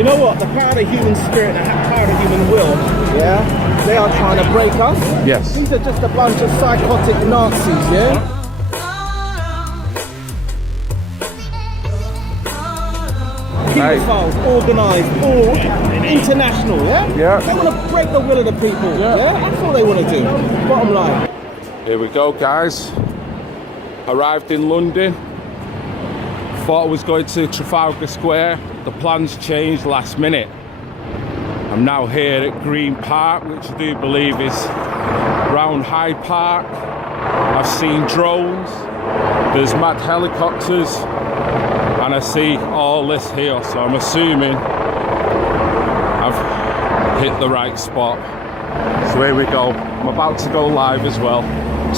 You know what? The power of the human spirit, the power of the human will, yeah? They are trying to break us. Yes. These are just a bunch of psychotic Nazis, yeah? Pedophiles, organised, all international, yeah? Yeah. They want to break the will of the people, yeah? That's all they want to do, bottom line. Here we go, guys. Arrived in London. Thought I was going to Trafalgar Square. The plans changed last minute. I'm now here at Green Park, which I do believe is round Hyde Park. I've seen drones, there's mad helicopters, and I see all this here, so I'm assuming I've hit the right spot. So here we go. I'm about to go live as well.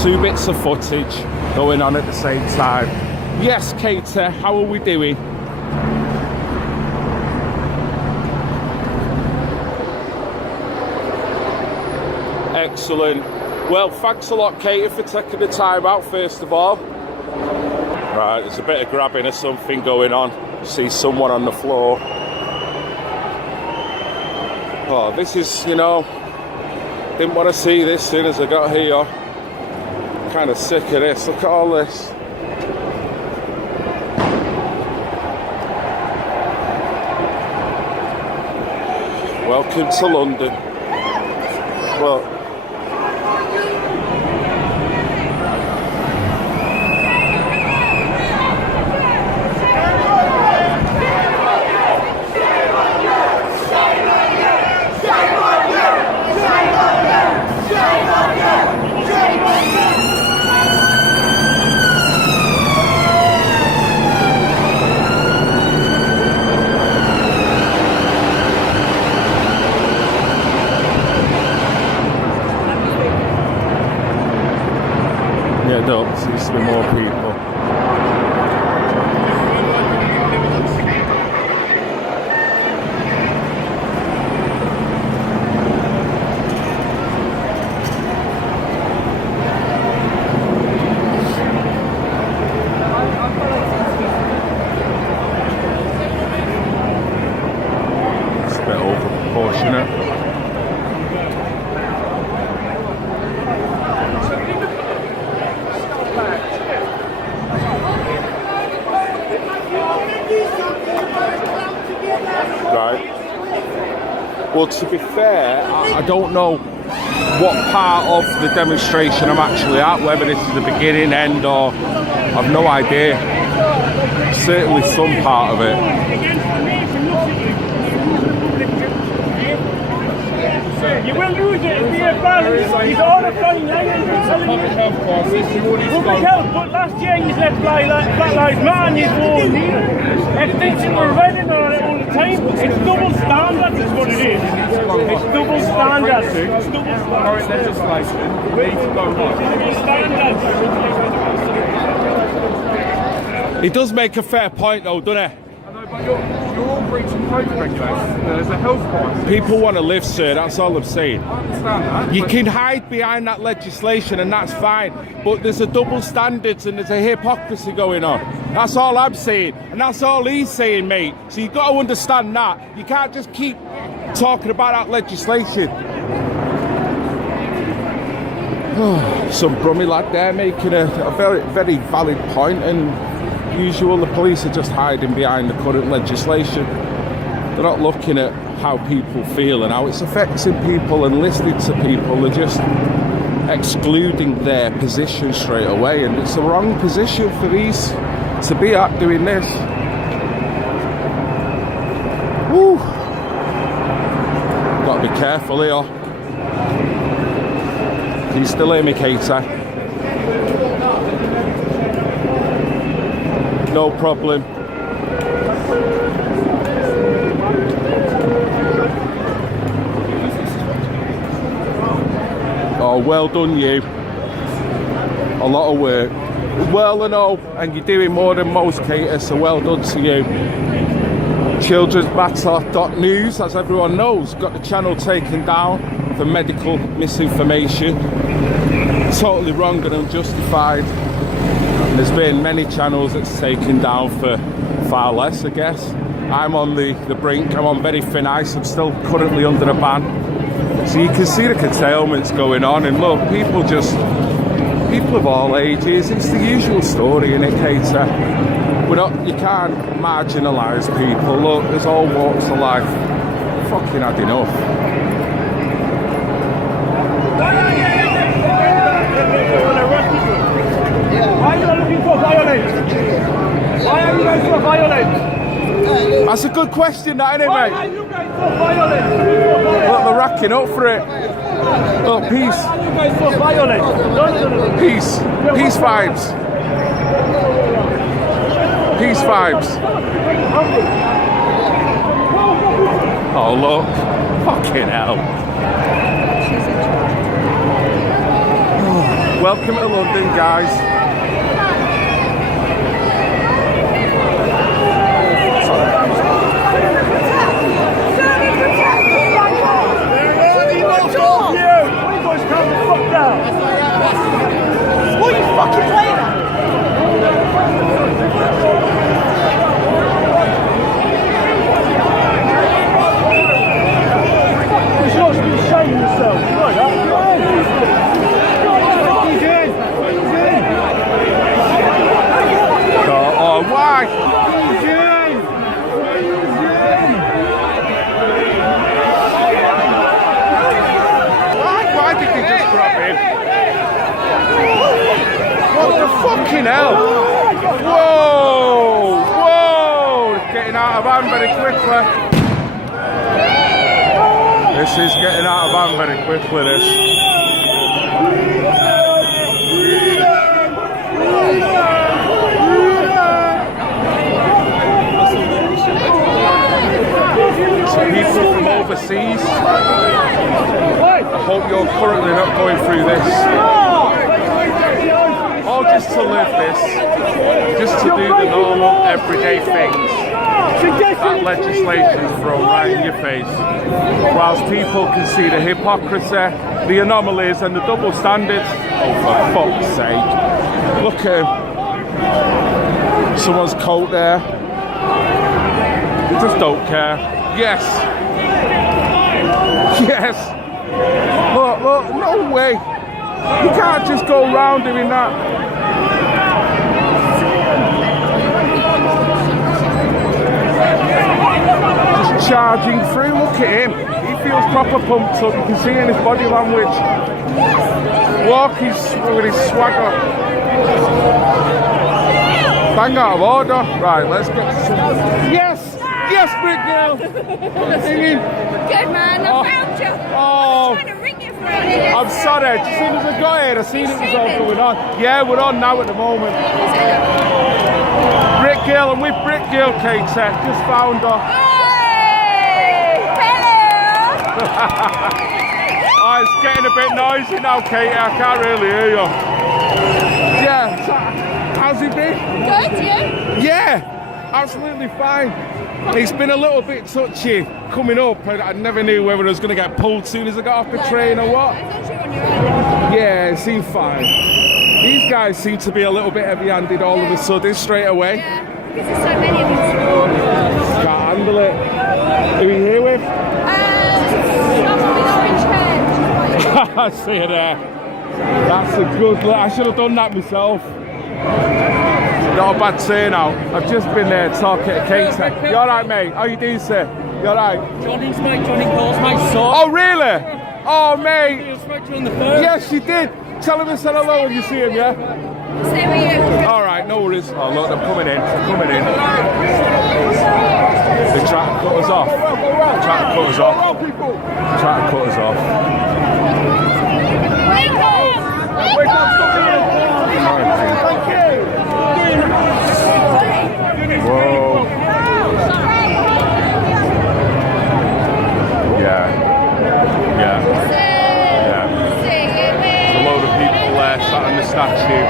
2 bits of footage going on at the same time. Yes, Kater, how are we doing? Excellent. Well, thanks a lot, Kater, for taking the time out, first of all. Right, there's a bit of grabbing of something going on. See someone on the floor. Oh, this is, you know, didn't want to see this as soon as I got here. Kind of sick of this. Look at all this. Welcome to London. Well, yeah, don't see some more people. It's a bit over proportionate. Well, to be fair, I don't know what part of the demonstration I'm actually at, whether this is the beginning, end, or I've no idea. Certainly some part of it. You will lose it, it'll be a balance. He's on a flying line. Public health crisis. Public health, but last year he's let Black Lives Matter and he's won. Extinction were reading on it all the time. It's double standards is what it is. It's double standards. It's double standards. Current legislation needs to go on. Double standards. He does make a fair point though, doesn't he? But you're all breaching COVID regulations. There's a health crisis. People want to live, sir, that's all I'm saying. I understand that. You can hide behind that legislation and that's fine, but there's a double standards and there's a hypocrisy going on. That's all I'm saying, and that's all he's saying, mate. So you've got to understand that. You can't just keep talking about that legislation. Some brummy lad there making a very, very valid point, and usual, the police are just hiding behind the current legislation. They're not looking at how people feel and how it's affecting people and listening to people. They're just excluding their position straight away, and it's the wrong position for these to be at doing this. Woo! Got to be careful here. Can you still hear me, Kater? No problem. Oh, well done you. A lot of work. Well, I know, and you're doing more than most, Kater, so well done to you. Children's MATTER.NEWS, as everyone knows, got the channel taken down for medical misinformation. Totally wrong and unjustified. There's been many channels that's taken down for far less, I guess. I'm on the brink. I'm on very thin ice. I'm still currently under a ban. So you can see the curtailments going on, and look, people of all ages. It's the usual story in it, Kater. You can't marginalise people. Look, there's all walks of life. Fucking had enough. Why are you looking for violence? Why are you guys for violence? That's a good question, that, isn't it, Why mate? are you guys for violence? Look, they're racking up for it. Look, peace. Why are you guys for violence? No. Peace. Peace vibes. Peace vibes. Oh, look. Fucking hell. Welcome to London, guys. What are you fucking playing at? You're supposed to be ashamed of yourself. Right, what are you doing? Oh, why? Why did they just grab him? What the fucking hell? Whoa! It's getting out of hand very quickly. This is getting out of hand very quickly, this. People from overseas, I hope you're currently not going through this. Or just to live this, just to do the normal everyday things. That legislation's thrown right in your face. Whilst people can see the hypocrisy, the anomalies and the double standards. Oh, for fuck's sake. Look at him. Someone's coat there. They just don't care. Yes. Look, no way. You can't just go around doing that. Just charging through. Look at him. He feels proper pumped up. You can see in his body language. Walking with his swagger. Bang out of order. Right, let's get some. Yes, Brick Girl. Singing. Good man, I found you. Oh. I was trying to ring you for it. I'm sorry, as soon as I got here, I seen it was all going on. Yeah, we're on now at the moment. Brick Girl, I'm with Brick Girl, Kate. Just found her. Hey! Hello! Oh, it's getting a bit noisy now, Kate. I can't really hear you. Yeah, how's it been? Good, you? Yeah, absolutely fine. It's been a little bit touchy coming up. I never knew whether I was going to get pulled soon as I got off the train or what. Yeah, it seemed fine. These guys seem to be a little bit heavy-handed all of a sudden, straight away. Yeah, because there's so many of us. Can't handle it. Who are you here with? Someone with orange hair. I see it there. That's a good look. I should have done that myself. Not a bad turnout. I've just been there talking to Kate. You alright, mate? How you doing, sir? You alright? Johnny's mate, Johnny Paul's my son. Oh, really? Oh, mate. He spoke to you on the phone. Yes, she did. Tell him to say hello when you see him, yeah? Stay with you. Alright, no worries. Oh, look, they're coming in. They're coming in. They're trying to cut us off. They're trying to cut us off. They're trying to cut us off. Whoa. Yeah. There's a load of people there sat on the statue.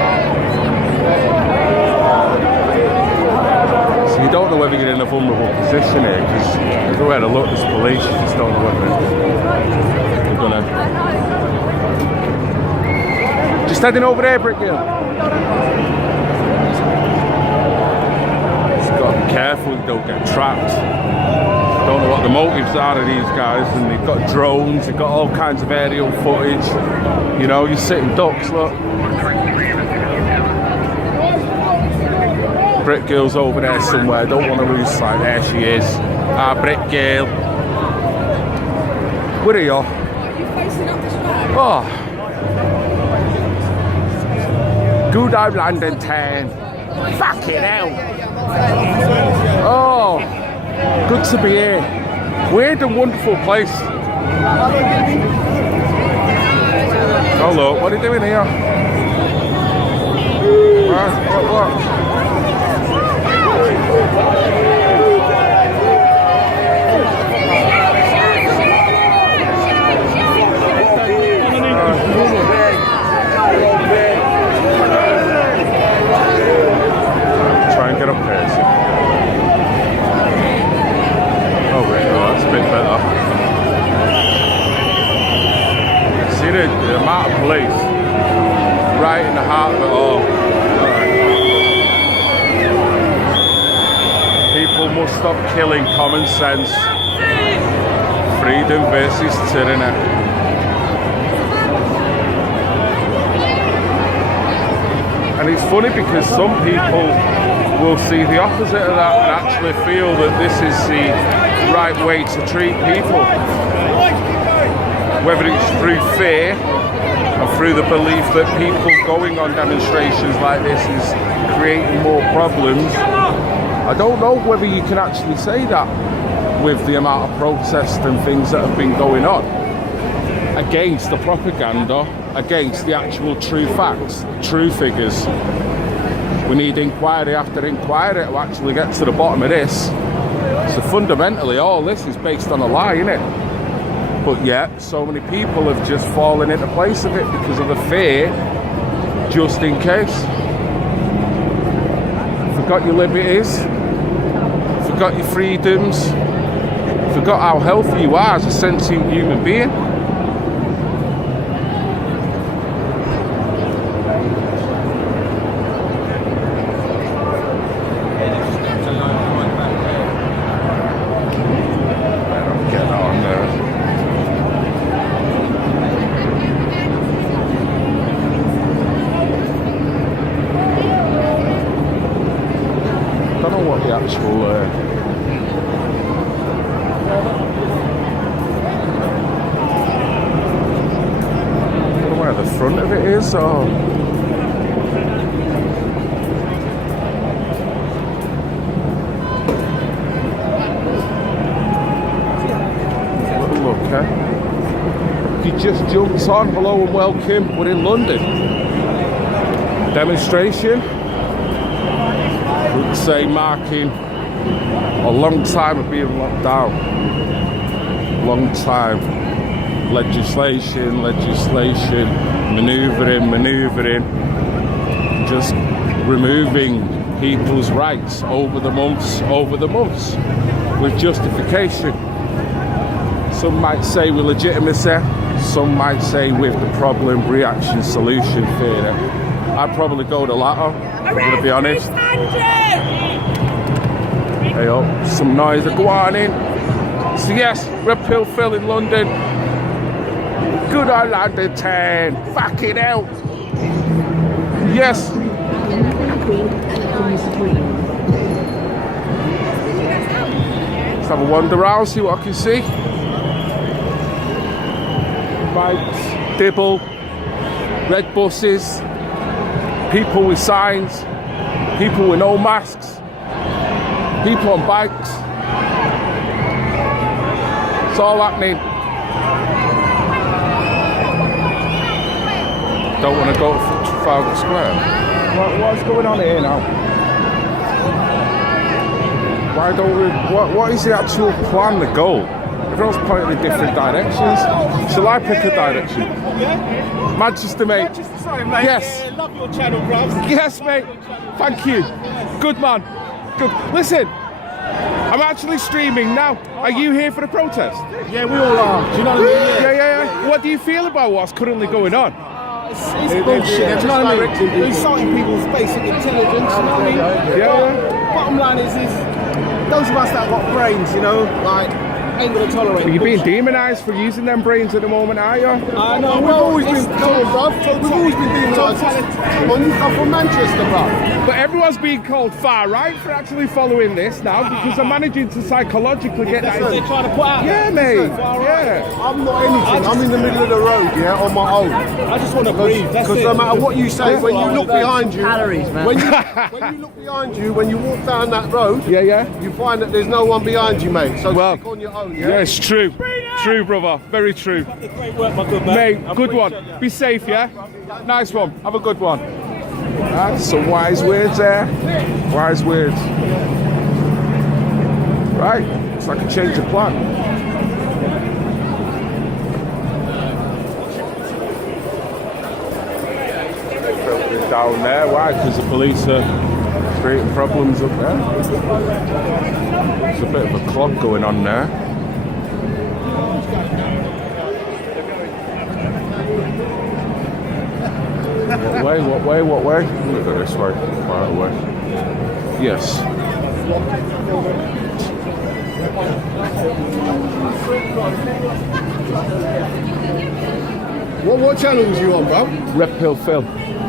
So you don't know whether you're in a vulnerable position here, because everywhere I look there's police, you just don't know whether you're gonna... Just heading over there, Brick Hill. got to be careful you don't get trapped. Don't know what the motives are of these guys, and they've got drones, they've got all kinds of aerial footage. You know, you're sitting ducks, look. Brit Girl's over there somewhere, don't want to lose sight. There she is. Brit Girl. Where are you? Oh. Good old London town. Fucking hell. Oh, good to be here. Weird and wonderful place. Oh look, what are you doing here? What? Try and get up here. Oh wait, no, that's a bit better. See the amount of police right in the heart of it all. People must stop killing. Common sense. Freedom versus tyranny. And it's funny because some people will see the opposite of that and actually feel that this is the right way to treat people. Whether it's through fear or through the belief that people going on demonstrations like this is creating more problems. I don't know whether you can actually say that with the amount of protests and things that have been going on against the propaganda, against the actual true facts, true figures. We need inquiry after inquiry to actually get to the bottom of this. So fundamentally all this is based on a lie, isn't it? But yet so many people have just fallen into place of it because of the fear, just in case. Forgot your liberties, forgot your freedoms, forgot how healthy you are as a sentient human being. So look, if you just jumped on, hello and welcome, we're in London. Demonstration, we would say marking a long time of being locked down. Long time. Legislation, manoeuvring, just removing people's rights over the months, with justification. Some might say with legitimacy, some might say with the problem, reaction, solution theory. I'd probably go the latter, I'm going to be honest. Hey up, some noise are going in. So yes, Red Pill Phil in London. Good old London town. Fucking hell. Yes. Let's have a wander around, see what I can see. Bikes, dibble, red buses, people with signs, people with no masks, people on bikes. It's all happening. Don't want to go to Trafalgar Square. What's going on here now? Why don't we? What is the actual plan, the goal? Everyone's pointing in different directions. Shall I pick a direction? Manchester, mate. Manchester, sorry, mate. Yes. Yeah, love your channel, bruv. Yes, mate. Thank you. Good man. Good. Listen, I'm actually streaming now. Are you here for the protest? Yeah, we all are. Do you know what I mean? Yeah. What do you feel about what's currently going on? It's bullshit. Do you know what I mean? They're insulting people's basic intelligence. You know what I mean? Yeah. bottom line is those of us that got brains, you know, like, ain't gonna tolerate. You're being demonised for using them brains at the moment, are you? I know. We've always been, come on, bruv. We've always been demonised. Come on, you come from Manchester, bruv. But everyone's being called far right for actually following this now because they're managing to psychologically get that. They're trying to put out. Yeah, mate. Yeah. I'm not anything. I'm in the middle of the road, yeah, on my own. I just want to breathe. That's Because it. no matter what you say, when you look behind you, Calories, man. when you look behind you, when you walk down that road, Yeah. you find that there's no one behind you, mate. So Well, stick on your own, yeah? Yeah, it's true. True, brother. Very true. Great work, my good man. Mate, I good one. appreciate ya. Be safe, yeah? Nice one. Have a good one. That's some wise words there. Wise words. Right. Looks like a change of plan. Down there. Why? Because the police are creating problems up there. There's a bit of a clog going on there. What way? We'll go this way, far away. Yes. What channel was you on, bruv? Rep Hill Phil.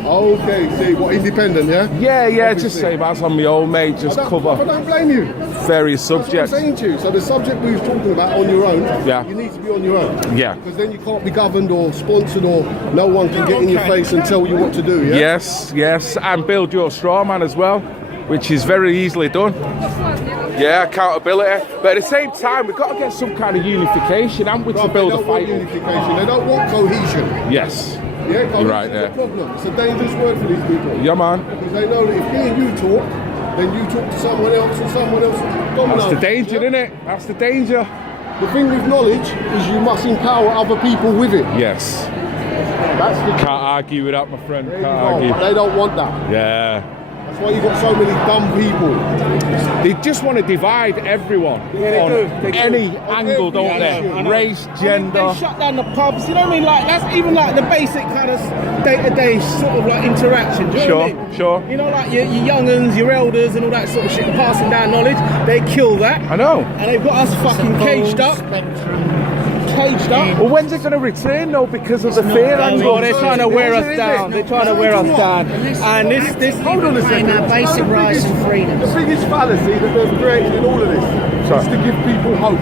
Okay, see, what, independent, yeah? Yeah, just Obviously. same as on my own, mate. Just I cover don't blame you. various That's what I'm subjects. saying to you. So the subject we was talking about on your own, Yeah. you need to be on your own. Yeah. Because then you can't be governed or sponsored or no one can get in your face and tell you what to do, yeah? Yes, and build your straw man as well, which is very easily done. Yeah, accountability. But at the same time, we've got to get some kind of unification, haven't we, to Bruv, build they a don't want fight? unification. They don't want cohesion. Yes. Yeah, cohesion right is there. a problem. It's a dangerous word for these people. Yeah, man. Because they know that if me and you talk, then you talk to someone else and someone else. That's the danger, isn't it? That's the danger. The thing with knowledge is you must empower other people with it. Yes. That's the Can't argue with that, my friend. There Can't you go. argue. But they don't want that. Yeah. That's why you got so many dumb people. They just want to divide everyone on any angle, don't they? I know. Race, gender. They shut down the pubs, you know what I mean? Like, that's even like the basic kind of day-to-day sort of like interaction. Do you know what I mean? Sure. You know, like your young'uns, your elders, and all that sort of shit, passing down knowledge. They kill that, I know. and they've got us fucking caged up. Well, when's it going to return though? Because of the fear angle. Oh, they're trying to wear us down. They're trying to wear us down. And this. Hold on a second. our basic rights and The freedoms. biggest fallacy that they've created in all of this is to give people hope.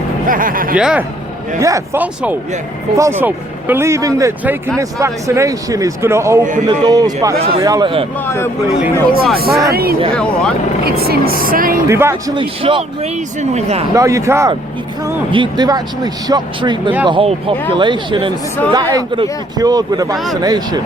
Yeah, false hope. Yeah, false hope. Believing that taking this vaccination is going to open the doors back to reality. Completely all right. Insane. Yeah, all right. It's insane. They've actually you shocked. can't reason with that. No, you can't. You can't. They've actually shock treatment the whole population, and that ain't going to be cured with a vaccination.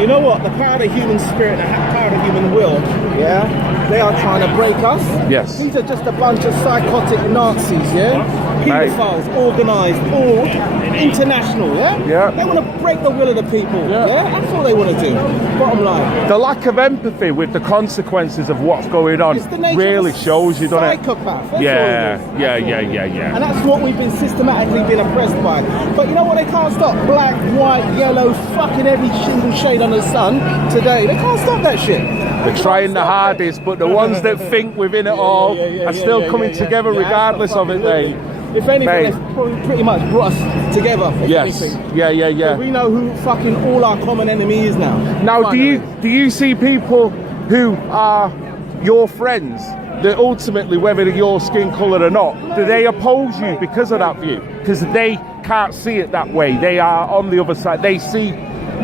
You know what? The power of the human spirit, the power of the human will, yeah? They are trying to break us. Yes. These are just a bunch of psychotic Nazis, yeah? Pedophiles, organised, all international, yeah? Yeah. They want to break the will of the people, Yeah. yeah? That's all they want to do. Bottom line. The lack of empathy with the consequences of what's going on It's the nature really of a shows you, doesn't it? psychopath. That's Yeah. all it is. And And that's what we've been systematically being oppressed by. But you know what? They can't stop black, white, yellow, fucking every single shade under the sun today. They can't stop that shit. They're trying the hardest, but the ones that think within it all are still coming together regardless of it, mate. If anything, Mate. that's probably pretty much brought us together. If Yes. anything. Yeah. We know who fucking all our common enemy is now. Now, do you see people who are your friends that ultimately, whether they're your skin colour or not, do they oppose you because of that view? Because they can't see it that way. They are on the other side. They see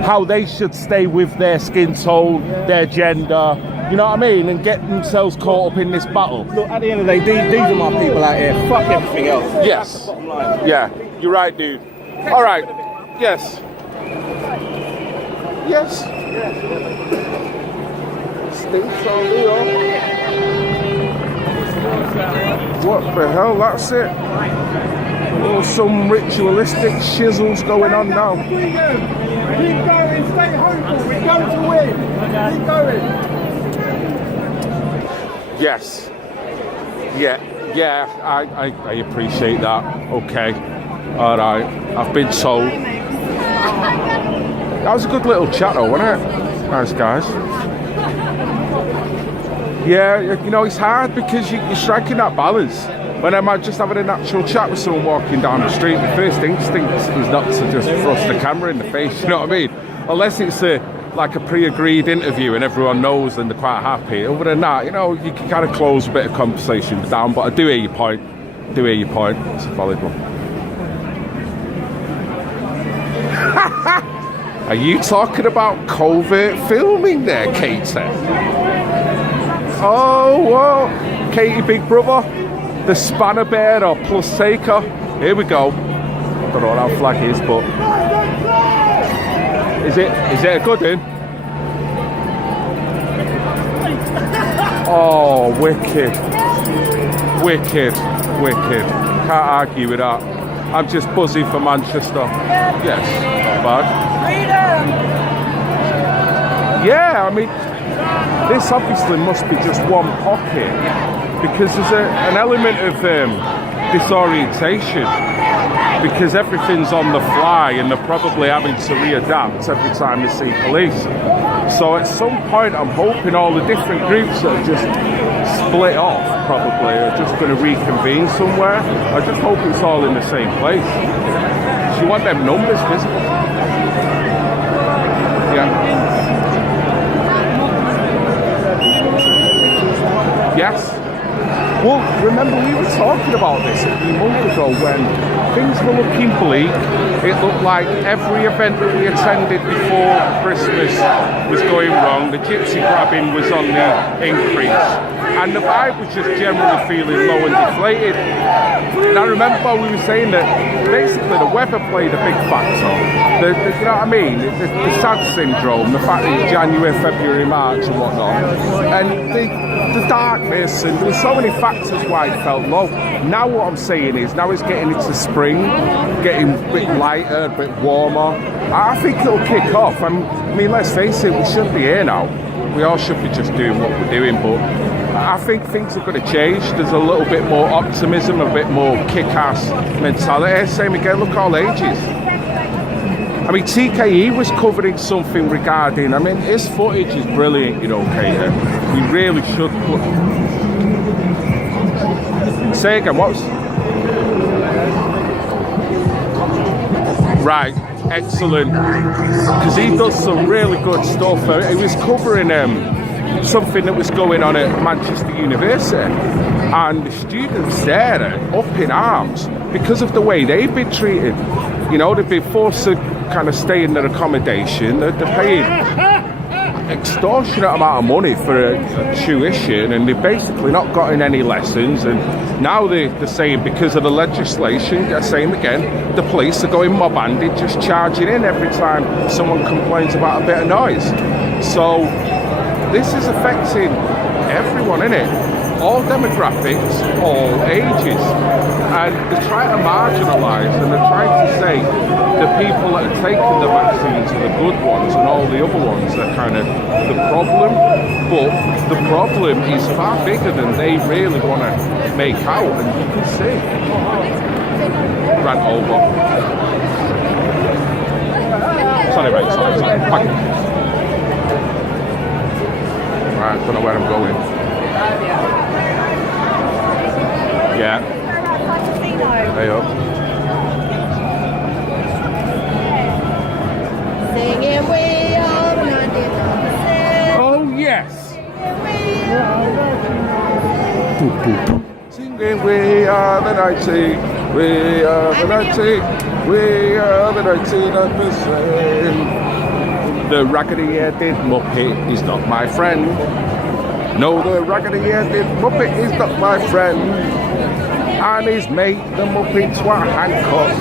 how they should stay with their skin tone, their gender, you know what I mean, and get themselves caught up in this battle. Look, at the end of the day, these are my people out here. Fuck everything else. Yes. That's the bottom line. Yeah, you're right, dude. All right. Yes. Yes. Stinks on Leo. What the hell? That's it. Oh, some ritualistic shizzles going on now. Keep going, stay hopeful. We're going to win. Keep going. Yes. Yeah, I appreciate that. Okay. All right. I've been told. That was a good little chat though, wasn't it? Nice guys. Yeah, you know, it's hard because you're striking that balance. When I'm just having a natural chat with someone walking down the street, the first instinct is not to just thrust the camera in the face, you know what I mean? Unless it's like a pre-agreed interview and everyone knows and they're quite happy. Other than that, you know, you can kind of close a bit of conversation down, but I do hear your point. It's a valid one. Are you talking about covert filming there, Katie? Oh, whoa. Katie Big Brother, the spanner bear or plus taker. Here we go. I don't know what that flag is, but is it a good one? Oh, wicked. Can't argue with that. I'm just buzzing for Manchester. Yes, not bad. Yeah, I mean, this obviously must be just one pocket because there's an element of disorientation because everything's on the fly and they're probably having to readapt every time they see police. So at some point I'm hoping all the different groups that are just split off probably are just going to reconvene somewhere. I just hope it's all in the same place. You want them numbers visible. Yeah. Yes. Well, remember we were talking about this a few months ago when things were looking bleak. It looked like every event that we attended before Christmas was going wrong. The gypsy grabbing was on the increase. And the vibe was just generally feeling low and deflated. And I remember we were saying that basically the weather played a big factor. You know what I mean? The sad syndrome, the fact that it's January, February, March and whatnot. And the darkness, and there were so many factors why it felt low. Now what I'm saying is, now it's getting into spring, getting a bit lighter, a bit warmer. I think it'll kick off. I mean, let's face it, we shouldn't be here now. We all should be just doing what we're doing, but I think things are going to change. There's a little bit more optimism, a bit more kick-ass mentality. Same again, look all ages. I mean, TKE was covering something regarding, I mean, his footage is brilliant, you know, Katie. We really should put... Say again, what was... Right, excellent. Because he does some really good stuff. He was covering something that was going on at Manchester University. And the students there are up in arms because of the way they've been treated. You know, they've been forced to kind of stay in their accommodation. They're paying extortionate amount of money for a tuition, and they've basically not gotten any lessons. And now they're saying because of the legislation, they're saying again, the police are going mob-handed, just charging in every time someone complains about a bit of noise. So this is affecting everyone, innit? All demographics, all ages, and they're trying to marginalise and they're trying to say the people that are taking the vaccines are the good ones and all the other ones are kind of the problem. But the problem is far bigger than they really want to make out, and you can see. Ran over. Sorry mate, sorry. Right, don't know where I'm going. Yeah. Hey up. Singing we are the 99%. Oh yes. Singing we are the 90. We are the 90. We are the 99%. The raggedy-headed Muppet is not my friend. No, the raggedy-headed Muppet is not my friend. And his mate, the Muppet Twat Hancock.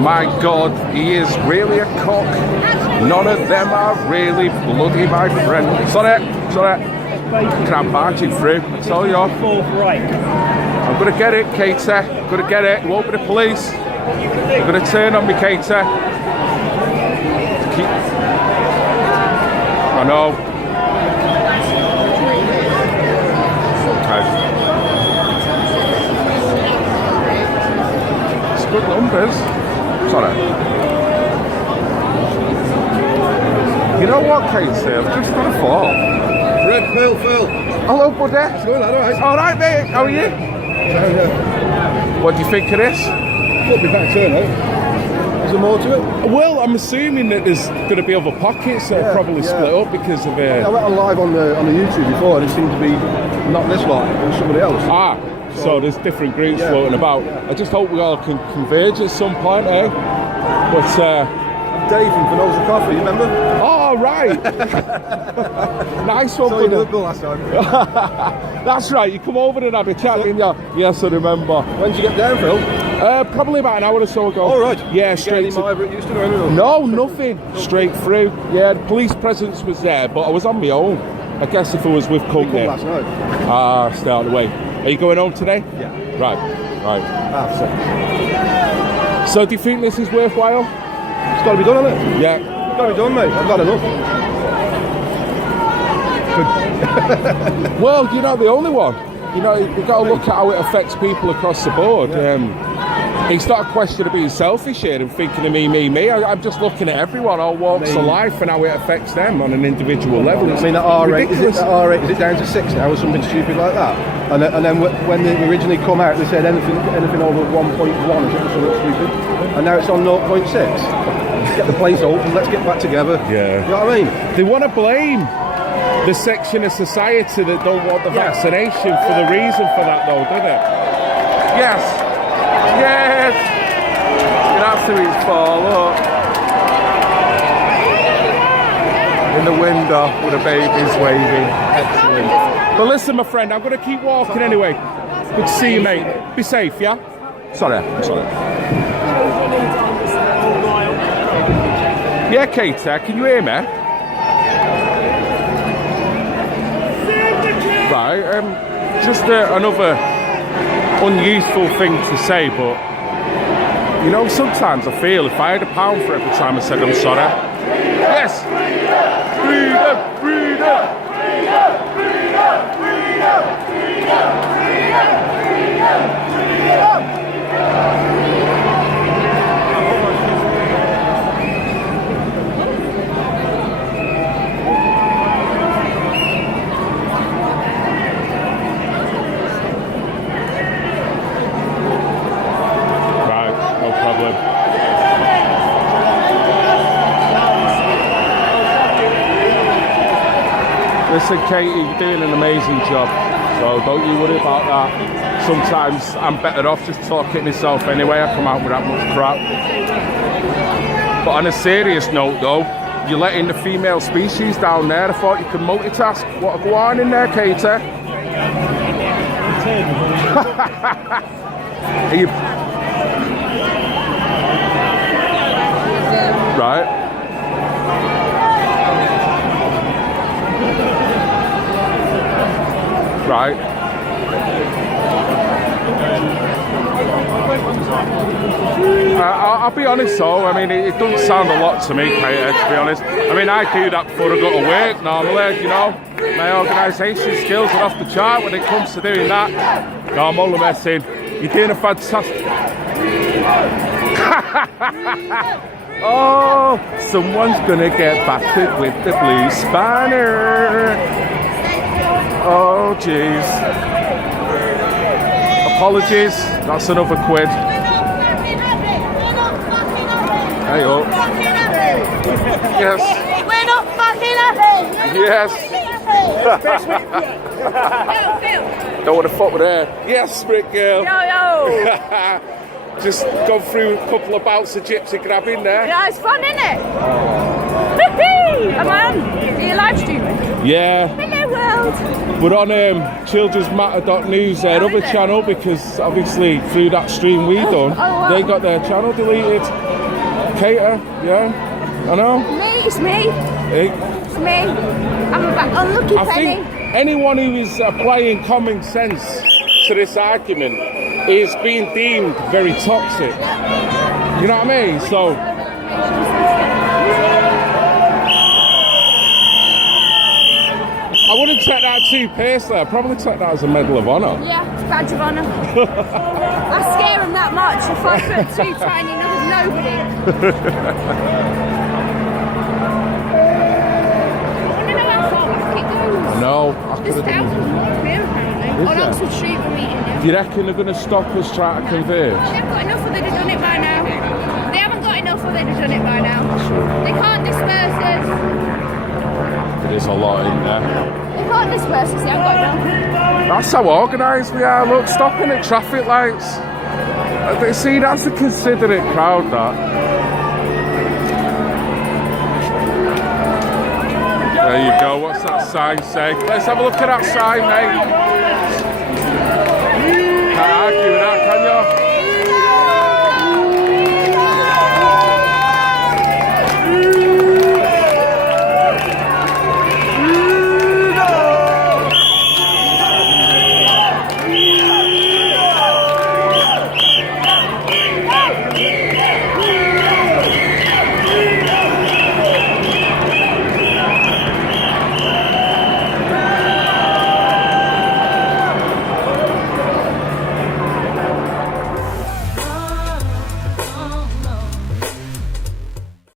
My God, he is really a cock. None of them are really bloody my friend. Sorry. I'm marching through. I tell you. Fourth right. I'm going to get it, Katie. I'm going to get it. It won't be the police. They're going to turn on me, Katie. I know. It's good numbers. Sorry. You know what, Katie? I've just got a thought. Red pill, Phil. Hello, buddy. Good, all right. All right, mate. How are you? What do you think of this? Could be better turnout. Is there more to it? Well, I'm assuming that there's going to be other pockets that are probably split up because of I went on live on the YouTube before, and it seemed to be not this lot, it was somebody else. So there's different groups floating about. I just hope we all can converge at some point, eh? But Dave from Finosa Coffee, you remember? oh, right. Nice one, Saw you in buddy. Liverpool last time. That's right. You come over and have a chat, didn't you? Yes, I remember. When did you get down, Phil? Probably about an hour or so ago. All right. Yeah, Did you get any straight more to. over at Euston or anything? No, nothing. Straight through. Yeah, the police presence was there, but I was on my own. I guess if I was with We come company. last night. Stay out of the way. Are you going home today? Yeah. Right. Half 6. So do you think this is worthwhile? It's got to be done, hasn't it? Yeah. It's got to be done, mate. I've had enough. Well, you're not the only one. You know, you've got to look at how it affects people across the board. It's not a question of being selfish here and thinking of me. I'm just looking at everyone, all walks of life, and how it affects them on an individual level. It's I mean, at R8, ridiculous. is it down to 6 now or something stupid like that? And then when they originally come out, they said anything over 1.1 is something stupid. And now it's on 0.6. Get the place open, let's get back together. Yeah. You know what I mean? They want to blame the section of society that don't want the vaccination for the reason for that, though, do they? Yes. Yes. You'd have to eat fall up. In the window with the babies waving. Excellent. But listen, my friend, I'm going to keep walking anyway. Good to see you, mate. Be safe, yeah? Sorry. Yeah, Kate, can you hear me? Right, just another unuseful thing to say, but you know, sometimes I feel if I had £1 for every time I said I'm sorry. Yes! Freedom! Freedom! Freedom! Freedom! Listen, Katie, you're doing an amazing job, so don't you worry about that. Sometimes I'm better off just talking myself anyway. I come out with that much crap. But on a serious note, though, you're letting the female species down there. I thought you could multitask. What go on in there, Katie? Are you... Right. Right. I'll be honest though, I mean, it doesn't sound a lot to me, Kate, to be honest. I mean, I do that before I go to work normally, you know. My organisation skills are off the chart when it comes to doing that. No, I'm only messing. You're doing a fantastic... Oh, someone's gonna get battered with the blue spanner. Oh, jeez. Apologies, that's another quid. Hey up. Yes. We're not fucking happy. Yes. Phil. Don't want to fuck with her. Yes, Brick Girl. Yo. Just gone through a couple of bouts of gypsy grabbing there. Yeah, it's fun, isn't it? Woohoo! Am I on? Are you live streaming? Yeah. Hello, world. We're on children's MATTER.NEWS, their other channel, because obviously through that stream we done, wow. they got their channel deleted. Cater, yeah, I know. It's me. Hey. It's me. I'm an unlucky I penny. think anyone who is applying common sense to this argument is being deemed very toxic. You know what I mean? So I wouldn't take that too personally. I'd probably take that as a Medal of Honor. Yeah, it's a badge of honour. I scare him that much. If 5'2", tiny enough as nobody. I want to know how far we can keep going. thousands. No, I could There's have done thousands more here apparently. Is On there? Oxford Street we're meeting now. Do you reckon they're going to stop us trying to converge? They haven't got enough or they'd have done it by now. They haven't got enough or they'd have done it by now. They can't disperse us. There's a lot in there. They can't disperse us, they haven't got enough. That's how organised we are. Look, stopping at traffic lights. See, that's a considerate crowd, that. There you go. What's that sign say? Let's have a look at that sign, mate.